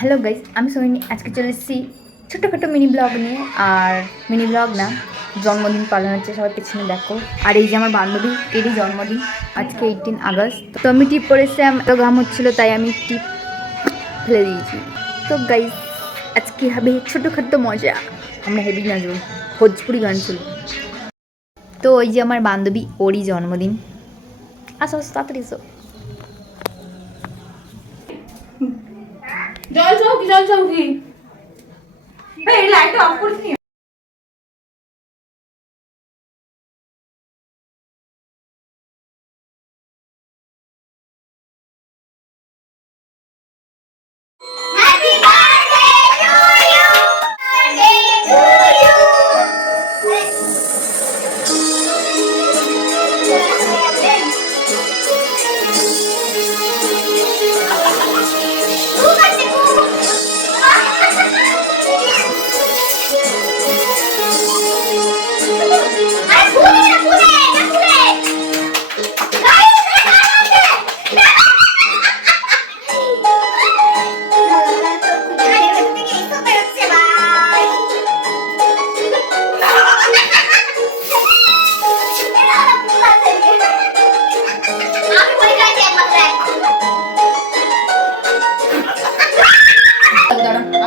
Hello guys, আমি সোহিনী। আজকে চলে এসেছি ছোটোখাটো মিনি ব্লগ নিয়ে। আর মিনি ব্লগ না, জন্মদিন পালন হচ্ছে, সবার পেছনে দেখো। আর এই যে আমার বান্ধবী, এরই জন্মদিন আজকে 18 আগস্ট। তো আমি টিপ পরেছিলাম, এত ঘাম হচ্ছিলো তাই আমি টিপ ফেলে দিয়েছি। তো গাইজ আজকে হবে ছোটোখাটো মজা, আমরা হেভি নাচব, ভোজপুরি গান ছিল। তো ওই যে আমার বান্ধবী, ওরই জন্মদিন। আসো আসো তাড়াতাড়ি এসো। জল চাও কি এই লাইটটা অফ করিস নি। Happy birthday to you. Birthday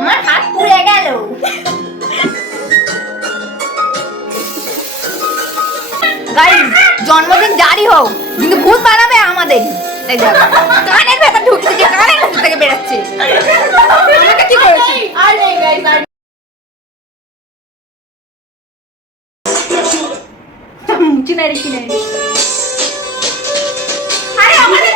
আমার হাত পুড়ে গেল। গাইস জন্মদিন জারি হোক, কিন্তু ভূত বানাবে আমাদের। কানের ভেতর ঢুকছে, যে কানের ভেতর থেকে বেরোচ্ছে। আমাকে কি করেছি? আর নেই গাইস, আর চিনাই চিনাই। আরে আমাদের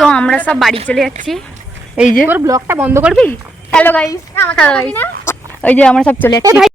তো আমরা সব বাড়ি চলে যাচ্ছি। এই যে তোর ব্লগটা বন্ধ করবি? হ্যালো গাইস, আমাকে বলবি না? ওই যে আমরা সব চলে যাচ্ছি।